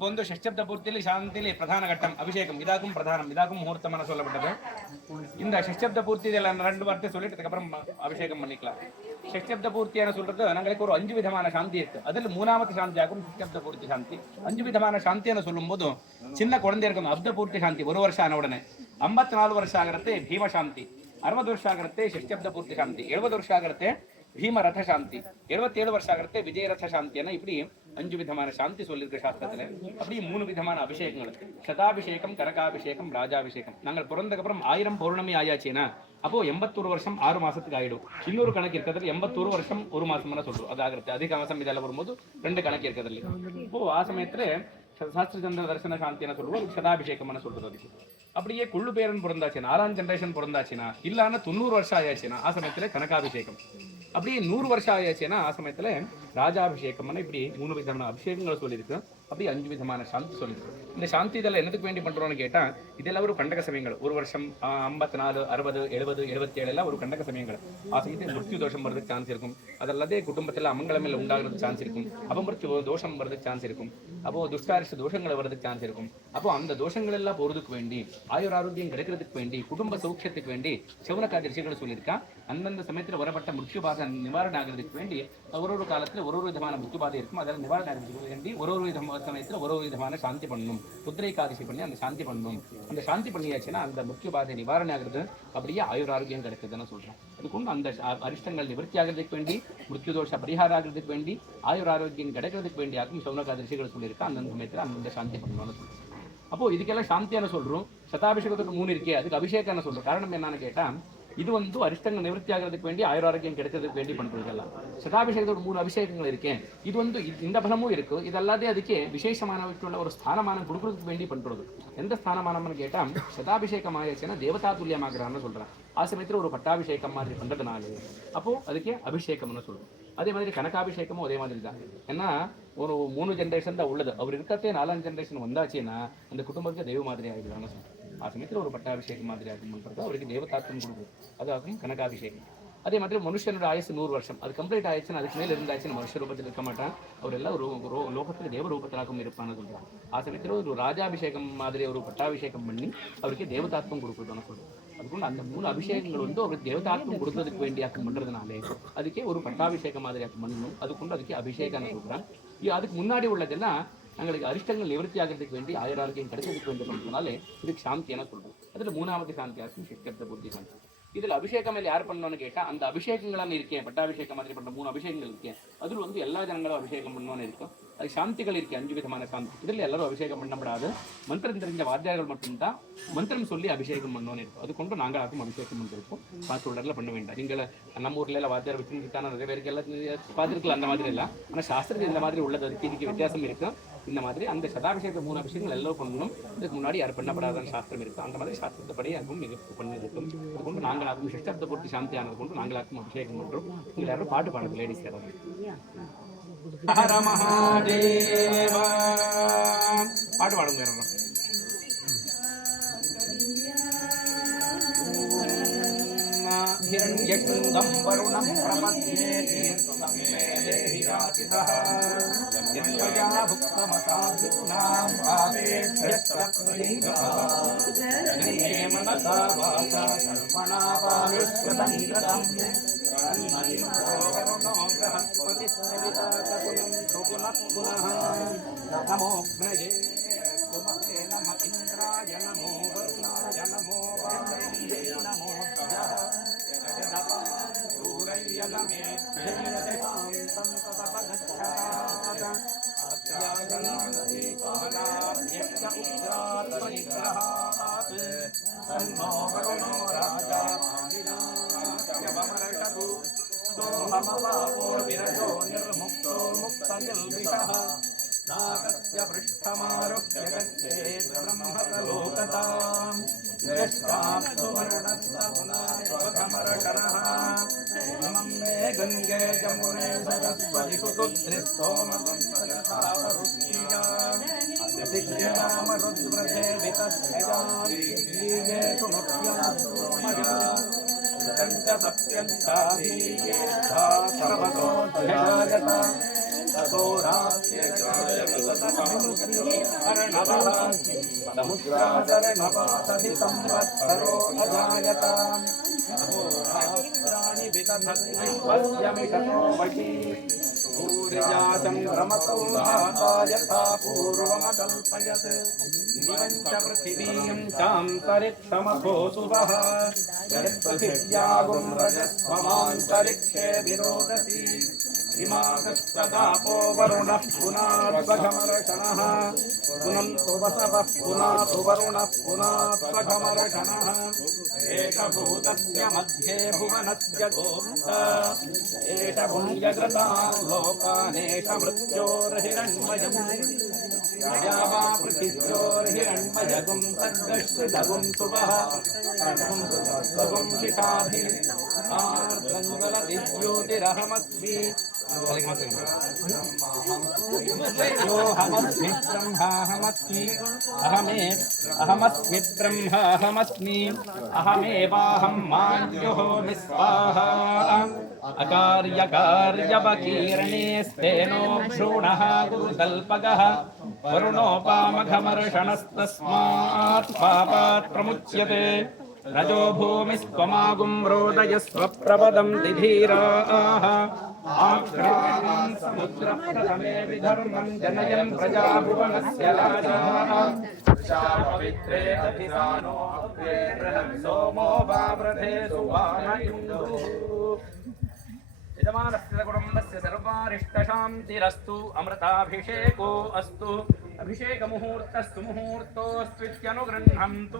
இப்போ வந்து ஷஷ்டப்த பூர்த்தியில சாந்தியில பிரதான கட்டம் அபிஷேகம் இதாக்கும் பிரதானம் இதாக்கும் முகூர்த்தமான சொல்லப்பட்டது. இந்த ஷஷ்டப்த பூர்த்தி இதில் 2 வார்த்தை சொல்லிட்டு அதுக்கப்புறம் அபிஷேகம் பண்ணிக்கலாம். ஷஷ்டப்த பூர்த்தியான சொல்றது நாங்களுக்கு ஒரு 5 விதமான சாந்தி இருக்கு. அதில் 3வது சாந்தியாகும் ஷஷ்டப்த பூர்த்தி சாந்தி. 5 விதமான சாந்தியான சொல்லும் போது சின்ன குழந்தை இருக்கும் அப்த பூர்த்தி சாந்தி 1 வருஷம் ஆன உடனே, 54 வருஷம் ஆகிறதே ಭೀಮ ಶಾಂತಿ, 60 ವರ್ಷ ಆಗುತ್ತೆ ಷಷ್ಠಬ್ದ ಪೂರ್ತಿ ಶಾಂತಿ, 70 ವರ್ಷ ಆಗುತ್ತೆ ಭೀಮ ರಥ ಶಾಂತಿ, 77 ವರ್ಷ ಆಗುತ್ತೆ ವಿಜಯ ರಥ ಶಾಂತಿಯನ್ನು இப்படி 5 விதமான சாந்தி சொல்லியிருக்க சாஸ்திரத்துல. அப்படி 3 விதமான அபிஷேகங்கள், சதாபிஷேகம், கனகாபிஷேகம், ராஜாபிஷேகம். நாங்கள் பிறந்ததுக்கு அப்புறம் 1000 பௌர்ணமி ஆயாச்சுன்னா அப்போ 81 வருஷம் 6 மாசத்துக்கு ஆயிடும். இன்னொரு கணக்கு இருக்கிறது 81 வருஷம் 1 மாசம்னு சொல்றோம். அது ஆகிறது அதிக மாசம் இதெல்லாம் வரும்போது 2 கணக்கு இருக்கிறது. இப்போ ಆ ಸಮಯத்துல சாஸ்திரச்சந்திர தரிசன சாந்தின்னு சொல்லுவோம், சதாபிஷேகம்னு சொல்றது. அதுக்கு அப்படியே குள்ளு பேரன் பிறந்தாச்சுன்னா 4ஆம் ஜெனரேஷன் பிறந்தாச்சுன்னா இல்லாம 90 வருஷம் ஆயாச்சுன்னா ஆ சமயத்துல கனகாபிஷேகம். அப்படியே 100 வருஷம் ஆயாச்சுன்னா ஆ சமயத்துல ராஜாபிஷேகம்னு இப்படி 3 விதமான அபிஷேகங்களை சொல்லியிருக்கு. அப்படி 5 விதமான சாந்தி சொல்லியிருக்கு. இந்த சாந்தி இதெல்லாம் என்னதுக்கு வேண்டி பண்றோம்னு கேட்டா இதெல்லாம் ஒரு கண்டக சமயங்கள். 1 வருஷம் 54, 60, 70, 77 எல்லாம் ஒரு கண்டக சமயங்கள். ஆ சமயத்தில் மிருத்யு தோஷம் வரதுக்கு சான்ஸ் இருக்கும். அதல்லாதே குடும்பத்தில் அமங்கலமில் உண்டாகிறதுக்கு சான்ஸ் இருக்கும். அப்போ மிருத்யு தோஷம் வரதுக்கு சான்ஸ் இருக்கும். அப்போ துஷ்டாரிஷ்ட தோஷங்கள் வரதுக்கு சான்ஸ் இருக்கும். அப்போ அந்த தோஷங்கள் எல்லாம் போறதுக்கு வேண்டி, ஆயுர் ஆரோக்கியம் கிடைக்கிறதுக்கு வேண்டி, குடும்ப சௌக்கியத்துக்கு வேண்டி சிவனக்காதி ரிஷிகள் சொல்லியிருக்கா. அந்தந்த சமயத்தில் வரப்பட்ட மிருத்யு பாதை நிவாரணம் ஆகிறதுக்கு வேண்டி ஒரு காலத்தில் ஒரு விதமான மிருத்யு பாதை இருக்கும். அதில் நிவாரணம் ஆகிறதுக்கு வேண்டி ஒரு விதமான சமயத்தில் ஒரு விதமான சாந்தி பண்ணணும். புத்திரைக்காதிசி பண்ணி அந்த சாந்தி பண்ணணும். அந்த சாந்தி பண்ணியாச்சுன்னா அந்த மிருத்யு பாதை நிவாரணம் ஆகிறது. அப்படியே ஆயுர் ஆரோக்கியம் கிடைக்குதுன்னு சொல்றோம். அதுக்கு அந்த அரிஷ்டங்கள் நிவர்த்தி ஆகிறதுக்கு வேண்டி, மிருத்யு தோஷ பரிகாரம் ஆகிறதுக்கு வேண்டி, ஆயுர் ஆரோக்கியம் கிடைக்கிறதுக்கு வேண்டியாகும் சௌனகாதி ரிஷிகள் சொல்லியிருக்கா. அந்தந்த சமயத்தில் அந்த சாந்தி பண்ணணும்னு சொல்றோம். அப்போ இதுக்கெல்லாம் சாந்தியான சொல்றோம். சதாபிஷேகத்துக்கு 3 இருக்கே, அதுக்கு அபிஷேகம் சொல்றோம். காரணம் என்னன்னு கேட்டா இது வந்து அரிஷ்டங்கள் நிவர்த்தி ஆகிறதுக்கு வேண்டி, ஆயுர் ஆரோக்கியம் கிடைக்கிறதுக்கு வேண்டி பண்றதுக்கெல்லாம். சதாபிஷேகத்தோட 3 அபிஷேகங்கள் இருக்கேன். இது வந்து இந்த பலமும் இருக்கு. இதல்லாதே அதுக்கு விசேஷமானவற்றுள்ள ஒரு ஸ்தானமானம் கொடுக்கறதுக்கு வேண்டி பண்றது. எந்த ஸ்தானமானம்னு கேட்டா சதாபிஷேகம் ஆயிடுச்சுன்னா தேவதா துல்லியமாகிறான்னு சொல்றான். ஆ சமயத்தில் ஒரு பட்டாபிஷேகம் மாதிரி பண்றதுனால அப்போ அதுக்கு அபிஷேகம்னு சொல்றோம். அதே மாதிரி கனகாபிஷேகமும் அதே மாதிரி தான். ஏன்னா ஒரு 3 ஜென்ரேஷன் தான் உள்ளது. அவர் இருக்கிறதே 4ஆம் ஜென்ரேஷன் வந்தாச்சுன்னா அந்த குடும்பத்துக்கு தெய்வ மாதிரி ஆகிடுவாங்க. ஆ சமயத்தில் ஒரு பட்டாபிஷேகம் மாதிரி ஆகும் பண்றது அவருக்கு தேவதாத்வம் கொடுக்கும். அதாகும் கனகாபிஷேகம். அதே மாதிரி மனுஷனோட ஆயுசு 100 வருஷம். அது கம்ப்ளீட் ஆயிடுச்சுன்னா அதுக்கு மேலே இருந்தாச்சுன்னு மனுஷ ரூபத்தில் இருக்க மாட்டான். அவர் எல்லாம் ஒரு லோகத்தில் தேவ ரூபத்திலாகவும் இருப்பான்னு சொல்றான். ஆ சமயத்தில் ஒரு ராஜாபிஷேகம் மாதிரி ஒரு பட்டாபிஷேகம் பண்ணி அவருக்கு தேவதாத்வம் கொடுக்குறதுன்னு சொல்றோம். அதுக்குள்ள அந்த 3 அபிஷேகங்கள் வந்து அவருக்கு தேவதாத்வம் கொடுத்ததுக்கு வேண்டியாக்கம் பண்றதுனாலே அதுக்கே ஒரு பட்டாபிஷேகம் மாதிரி ஆக்கம் பண்ணணும். அதுக்குண்டு அதுக்கு அபிஷேகம் சொல்றான். அதுக்கு முன்னாடி உள்ளதெல்லாம் எங்களுக்கு அரிஷ்டங்கள் நிவர்த்தி ஆகிறதுக்கு வேண்டி, ஆயுர் ஆரோக்கியம் கிடைக்கிறதுக்கு வேண்டி பண்றதுனாலே இதுக்கு சாந்தியான சொல்றோம். அதுல 3வது சாந்தியாகும் ஷஷ்டப்த பூர்த்தி சாந்தி. இதில் அபிஷேகம் யார் பண்ணணும்னு கேட்டால் அந்த அபிஷேகங்களான இருக்கேன். பட்டாபிஷேகம் மாதிரி பண்ணுற 3 அபிஷேகங்கள் இருக்கேன். அதில் வந்து எல்லா ஜனங்களும் அபிஷேகம் பண்ணணும்னு இருக்கும். அது சாந்திகள் இருக்கு 5 விதமான சாந்தி. இதில் எல்லாரும் அபிஷேகம் பண்ணப்படாது. மந்திரம் தெரிஞ்ச வாத்தியார்கள் மட்டும்தான் மந்திரம் சொல்லி அபிஷேகம் பண்ணணும்னு இருக்கும். அது கொண்டு நாங்களாக்கும் அபிஷேகம் பண்ணிருக்கோம். பார்த்து பண்ண வேண்டாம். நீங்கள் நம்ம ஊர்ல எல்லாம் வாத்தியார் வச்சுக்கிட்டான நிறைய பேருக்கு எல்லாம் பார்த்துருக்கலாம் அந்த மாதிரி எல்லாம். ஆனால் சாஸ்திரத்தில் இந்த மாதிரி உள்ளது அதுக்கு இதுக்கு வித்தியாசம் இருக்கும். இந்த மாதிரி அந்த சதாபிஷேக 3 அபிஷேகங்கள் எல்லாம் பண்ணணும். இதுக்கு முன்னாடி யார் பண்ணப்படாதான சாஸ்திரம் இருக்கும். அந்த மாதிரி சாஸ்திரத்தைப்படி அதுவும் மிக பண்ணிருக்கும். அது கொண்டு நாங்களாக்கும் ஷஷ்டப்த பூர்த்தி சாந்தியானது கொண்டு நாங்களாக்கும் அபிஷேகம் பண்றோம். நீங்கள் யாரும் பாட்டு பாடுங்க லேடிஸ் யாராவது. ஹர மகாதேவா பாட்டு பாடுங்க. हिरण्यशृङ्गं वरुणं प्रपद्ये तीर्थं मे देहि रातितः यत्त्वया भुक्तमसाधूनां पापेभ्यस्तप्रतिङ्गः जन्मे मनसा वाचा कर्मणा पाविष्कृतं कृतं वरुणो बृहस्पतिस्सविता पुनः पुनः नमो घ्नये सुमते नम इन्द्राय नमो वरुणाय नमो वामदेव्यै नमो सूरय्यनमे जयते शान्तं अत्यागनादीपानाभ्यश्च उद्रातनिग्रहात् तन्नो वरुणो राजा मानिनात्यवमर्षतु सोऽहमवापोर्विरजो निर्मुक्तो मुक्तनिर्विषः नागस्य पृष्ठमारुह्य गच्छेत् ब्रह्मकलोकताम् यष्टां सुवर्णस्तमुनानिवघमरकरः नमं मे गङ्गे जमुने सरस्वति सुतुद्रिस्तोमसंसदतापरुष्याम् दिव्यनामरुद्रसेवितस्यजातीये सुमुख्यास्तोमया सत्यं च सत्यं चाधीये सा सर्वतो जयायत समुद्रादरणपातहि संवत्सरो अजायताम् अहोरात्राणि विदधत् विश्वस्यमिषतो वशी सूर्याचं रमतो माता यथा पूर्वमकल्पयत् दिवं च पृथिवीं चान्तरिक्षमथो सुवः यत्पृथिव्यागुं रजस्वमान्तरिक्षे विरोदति हिमागस्तदापो वरुणः पुनात्वघमर्षणः पुनन्तो वसवः पुनातु वरुणः पुनात्वघमर्षणः एकभूतस्य मध्ये भुवनस्य गोप्ता एष पुण्यकृतान् लोकानेष मृत्योर्हिरण्मयम् या वा पृथिव्योर्हिरण्मयगुं सद्गश्चिदगुं सुवः सगुं शिखाभिः आर्द्रङ्गलदिद्योतिरहमस्मि योऽहमस्मि ब्रह्माहमस्मि अहमस्मि ब्रह्माहमस्मि अहमेवाहं मान्योऽहमि स्वाहा अकार्यकार्यवकीर्णे स्तेनो भ्रूणः गुरुकल्पकः वरुणोपामघमर्षणस्तस्मात् पापात् प्रमुच्यते रजो भूमिस्त्वमागुं रोदयस्व प्रवदन्ति धीराः आक्रामन् समुद्रप्रथमे विधर्मं जनयन् प्रजा भुवनस्य राजाः पवित्रे अधिसानो अग्रे बृहत् सोमो वावृधे सुवान इन्दुः यजमानस्य कुटुम्बस्य सर्वारिष्टशान्तिरस्तु अमृताभिषेको अस्तु अभिषेकमुहूर्तस्तु मुहूर्तोऽस्त्वित्यनुगृह्णन्तु